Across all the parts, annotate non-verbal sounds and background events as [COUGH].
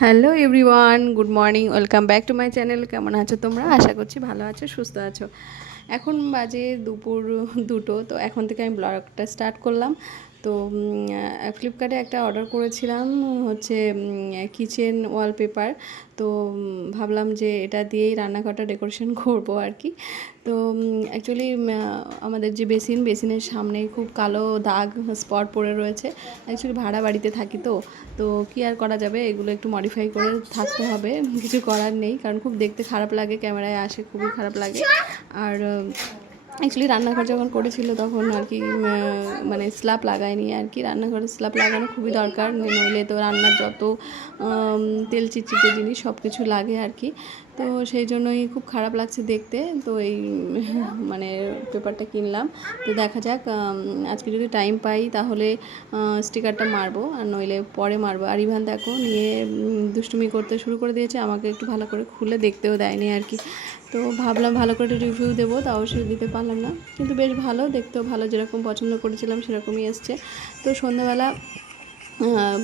Hello everyone, good morning, welcome back to my channel. কেমন আছো তোমরা? আশা করছি ভালো আছো, সুস্থ আছো। এখন বাজে দুপুর দুটো, তো এখন থেকে আমি ব্লগটা স্টার্ট করলাম। তো ফ্লিপকার্টে একটা অর্ডার করেছিলাম, হচ্ছে কিচেন ওয়ালপেপার তো ভাবলাম যে এটা দিয়েই রান্নাঘরটা ডেকোরেশন [LAUGHS] করব আর কি। তো অ্যাকচুয়ালি আমাদের যে বেসিন বেসিনের সামনে খুব কালো দাগ স্পট পড়ে রয়েছে। অ্যাকচুয়ালি ভাড়া বাড়িতে থাকি তো। তো, কি আর করা যাবে? এগুলো একটু মডিফাই করে থাকতে হবে। কিছু করার নেই, কারণ খুব দেখতে খারাপ লাগে, ক্যামেরায় আসে, খুবই খারাপ লাগে। আর অ্যাকচুয়ালি রান্নাঘর যখন করেছিল তখন আর কি মানে স্ল্যাব লাগায়নি আর কি। রান্নাঘরে স্ল্যাব লাগানো খুবই দরকার, নইলে তো রান্নার যত তেল চিটচিটে জিনিস সব কিছু লাগে আর কি। তো সেই জন্যই খুব খারাপ লাগছে দেখতে। তো এই মানে পেপারটা কিনলাম। তো দেখা যাক আজকে যদি টাইম পাই তাহলে স্টিকারটা মারবো। আর নইলে পরে মারবো। আর ইভান দেখো, নিয়ে দুষ্টুমি করতে শুরু করে দিয়েছে। আমাকে একটু ভালো করে খুলে দেখতেও দেয়নি আর কি। তো ভাবলাম ভালো করে রিভিউ দেবো, তাও সে দিতে পারলাম না। কিন্তু বেশ ভালো, দেখতেও ভালো। যেরকম পছন্দ করেছিলাম সেরকমই এসছে। তো সন্ধ্যাবেলা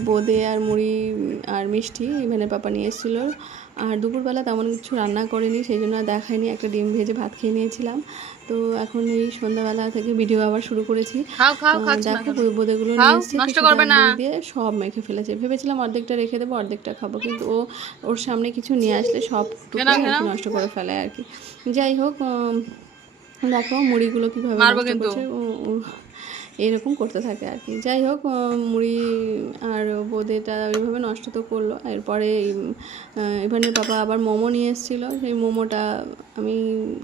বোঁদে আর মুড়ি আর মিষ্টি ইভেনের পাপা নিয়ে এসেছিল। আর দুপুরবেলা তেমন কিছু রান্না করেনি সেই জন্য আর দেখাইনি একটা ডিম ভেজে ভাত খেয়ে নিয়েছিলাম। তো এখন এই সন্ধ্যাবেলা থেকে ভিডিও আবার শুরু করেছি। দেখো? বোঁদেগুলো নিয়ে এসেছি। দিয়ে সব মেখে ফেলেছে। ভেবেছিলাম অর্ধেকটা রেখে দেবো অর্ধেকটা খাব। কিন্তু ও ওর সামনে কিছু নিয়ে আসলে সব? নষ্ট করে ফেলে আর কি। যাই হোক দেখো মুড়িগুলো কীভাবে নষ্ট করছে। এরকম করতে থাকে আর কি। যাই হোক মুড়ি আর বোঁদেটা ওইভাবে নষ্ট তো করল। এরপরে ইভানের বাবা আবার মোমো নিয়ে এসেছিল। সেই মোমোটা আমি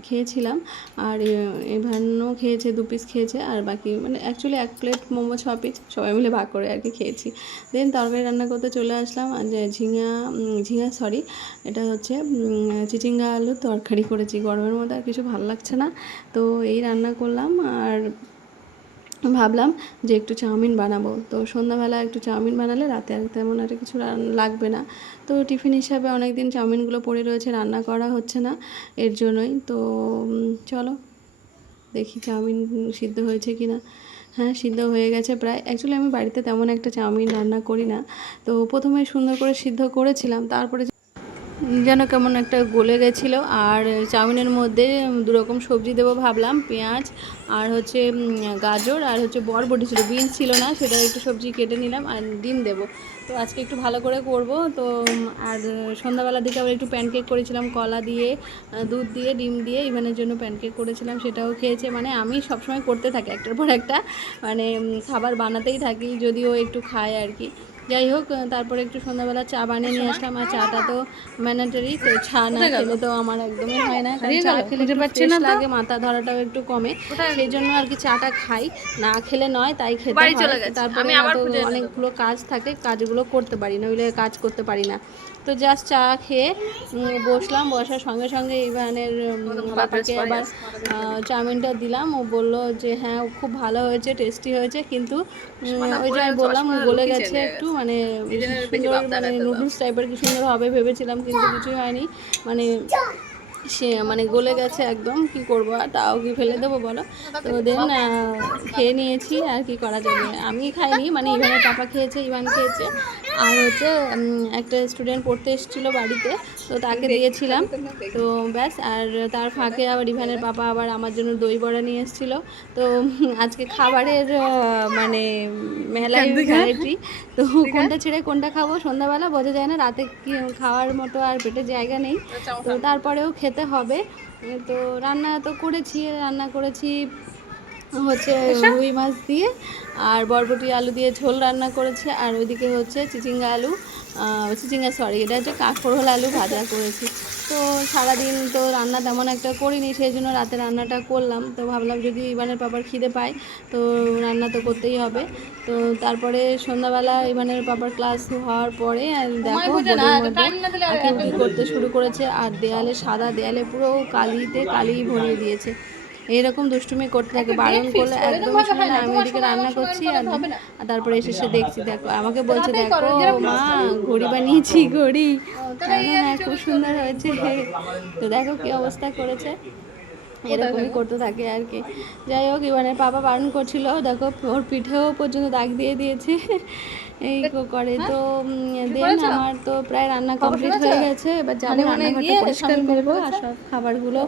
খেয়েছিলাম। আর ইভানও খেয়েছে, দু পিস খেয়েছে। আর বাকি মানে অ্যাকচুয়ালি এক প্লেট মোমো, ছ পিস সবাই মিলে ভাগ করে আর কি খেয়েছি। দেন তরকারি রান্না করতে চলে আসলাম। আর যে ঝিঙা ঝিঙা সরি এটা হচ্ছে চিচিঙ্গা আলুর তরকারি করেছি। গরমের মধ্যে আর কিছু ভালো লাগছে না। তো এই রান্না করলাম। আর ভাবলাম যে একটু চাউমিন বানাবো। তো সন্ধ্যাবেলা একটু চাউমিন বানালে রাতে আর তেমন আর কিছু লাগবে না। তো টিফিন হিসাবে অনেক দিন চাউমিনগুলো পড়ে রয়েছে, রান্না করা হচ্ছে না এর জন্যই। তো চলো দেখি চাউমিন সিদ্ধ হয়েছে কি না হ্যাঁ সিদ্ধ হয়ে গেছে প্রায়। অ্যাকচুয়ালি আমি বাড়িতে তেমন একটা চাউমিন রান্না করি না। তো প্রথমে সুন্দর করে সিদ্ধ করেছিলাম, তারপরে যেন কেমন একটা গলে গেছিল। আর চাউমিনের মধ্যে দু রকম সবজি দেবো ভাবলাম, পেঁয়াজ আর হচ্ছে গাজর আর হচ্ছে বরবটি ছিল। বিনস ছিল না, সেটা একটু সবজি কেটে নিলাম আর ডিম দেবো। তো আজকে একটু ভালো করে করব। তো আর সন্ধ্যাবেলার দিকে আবার একটু প্যানকেক করেছিলাম, কলা দিয়ে দুধ দিয়ে, ডিম দিয়ে, ইভানের জন্য প্যানকেক করেছিলাম, সেটাও খেয়েছে। মানে আমি সবসময় করতে থাকি, একটার পর একটা। মানে খাবার বানাতেই থাকি, যদিও একটু খায় আর কি। যাই হোক তারপরে একটু সন্ধ্যাবেলা চা বানিয়ে নিয়ে আসলাম আর চাটা তো ম্যান্ডেটরি তো চা না খেলে তো আমার একদমই হয় না চা? খেলে পাচ্ছি না লাগে মাথা ধরাটাও একটু কমে? সেই জন্য আর কি চাটা খাই না খেলে নয় তাই খেতে হয় তারপরে। অনেকগুলো কাজ থাকে কাজগুলো করতে পারি না হইলে কাজ করতে পারি না তো জাস্ট চা খেয়ে বসলাম। বসার সঙ্গে সঙ্গে ইভানের বাবাকে আবার চাউমিনটা দিলাম। ও বলল যে হ্যাঁ খুব ভালো হয়েছে টেস্টি হয়েছে। কিন্তু ওই যে আমি বললাম বলে গেছে একটু মানে সুন্দর মানে নুডলস টাইপের কি সুন্দর হবে ভেবেছিলাম কিন্তু কিছুই হয়নি। মানে সে মানে গলে গেছে একদম কি করব আর তাও কি ফেলে দেবো বলো? তো দেন খেয়ে নিয়েছি আর কি করা যাবে? আমি খাইনি মানে ইভানের পাপা খেয়েছে ইভান খেয়েছে। আর হচ্ছে একটা স্টুডেন্ট পড়তে এসেছিল বাড়িতে তো তাকে দিয়েছিলাম। তো ব্যাস আর তার ফাঁকে আবার ইভানের পাপা আবার আমার জন্য দই বড়া নিয়ে এসেছিল। তো আজকে খাবারের মানে মেলায় ভ্যারাইটি তো কোনটা ছেড়ে কোনটা খাব সন্ধ্যাবেলা বোঝা যায় না রাতে কি খাওয়ার মতো আর পেটে জায়গা নেই। তো তারপরেও খেতে হবে। তো রান্না তো করেছি রান্না করেছি হচ্ছে রুই মাছ দিয়ে আর বরবটি আলু দিয়ে ঝোল রান্না করেছে আর ওইদিকে হচ্ছে চিচিঙ্গা আলু চিচিঙ্গা সরি এটা হচ্ছে কাঁকরোল আলু ভাজা করেছি। তো সারাদিন তো রান্না তেমন একটা করিনি সেই জন্য রাতে রান্নাটা করলাম। তো ভাবলাম যদি ইভানের পাপার খিদে পায় তো রান্না তো করতেই হবে। তো তারপরে সন্ধ্যাবেলা ইভানের পাপার ক্লাস হওয়ার পরে দেখো করতে শুরু করেছে আর দেয়ালে সাদা দেয়ালে পুরো কালিতে কালি ভরিয়ে দিয়েছে। এইরকম দুষ্টুমি করতে থাকে বারণ করলে একদম শোনে না। আমি ওদিকে রান্না করছি আর তারপরে এসে এসে দেখছি দেখো আমাকে বলছে দেখো মা ঘড়ি বানিয়েছি ঘড়ি। হ্যাঁ খুব সুন্দর হয়েছে। তো দেখো কি অবস্থা করেছে। এরকমই করতে থাকে আর কি। যাই হোক ইভানের পাপা বারণ করছিল দেখো ওর পিঠেও পর্যন্ত দাগ দিয়ে দিয়েছে। এই করে তো দেন আমার তো প্রায় রান্না কমপ্লিট হয়ে গেছে এবার যাব রান্নাঘরটা পরিষ্কার করব আর সব খাবারগুলো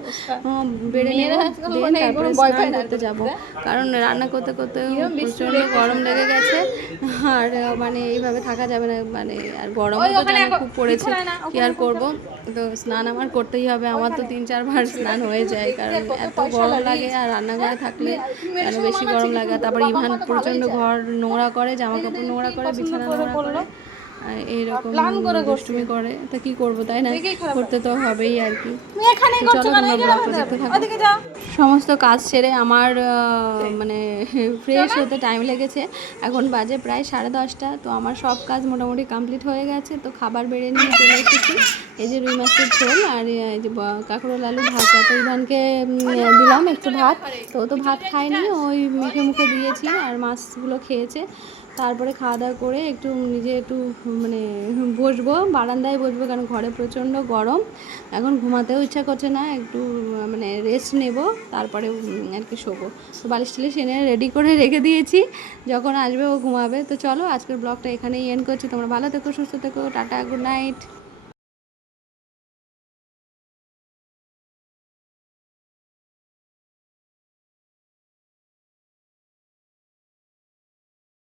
বেড়ে নেব দেন তারপরে স্নান করতে যাব। কারণ রান্না করতে করতে প্রচণ্ড গরম লেগে গেছে আর মানে এইভাবে থাকা যাবে না মানে আর গরম খুব পড়েছে কি আর করব? তো স্নান আমার করতেই হবে আমার তো তিন চারবার স্নান হয়ে যায় [LAUGHS] কারণ এত গরম লাগে। আর রান্নাঘরে থাকলে আরও বেশি গরম লাগে তারপর ইভান প্রচণ্ড ঘর নোংরা করে জামা কাপড় নোংরা করে বিছানা করে এইরকম করে তা কি করব তাই না? করতে তো হবেই আর কি। সমস্ত কাজ সেরে আমার মানে ফ্রেশ হতে টাইম লেগেছে। এখন বাজে প্রায় সাড়ে দশটা তো আমার সব কাজ মোটামুটি কমপ্লিট হয়ে গেছে। তো খাবার বেড়ে নিয়ে চলে এসেছি। এই যে রুই মাছের ঝোল আর এই যে কাঁকরোল আলু ভাজা তো ইভানকে দিলাম একটু ভাত। তো তো ভাত খায়নি ওই মুখে মুখে দিয়েছি আর মাছগুলো খেয়েছে। তারপরে খাওয়া দাওয়া করে একটু নিজে একটু মানে বসবো, বারান্দায় বসবো, কারণ ঘরে প্রচণ্ড গরম। এখন ঘুমাতেও ইচ্ছা করছে না, একটু মানে রেস্ট নেব, তারপরে আর কি শোবো। তো বালিশ টালিশ এনে রেডি করে রেখে দিয়েছি, যখন আসবে ও ঘুমাবে। তো চলো, আজকের ব্লগটা এখানেই এন্ড করছি। তোমরা ভালো থেকো, সুস্থ থেকো, টাটা গুড নাইট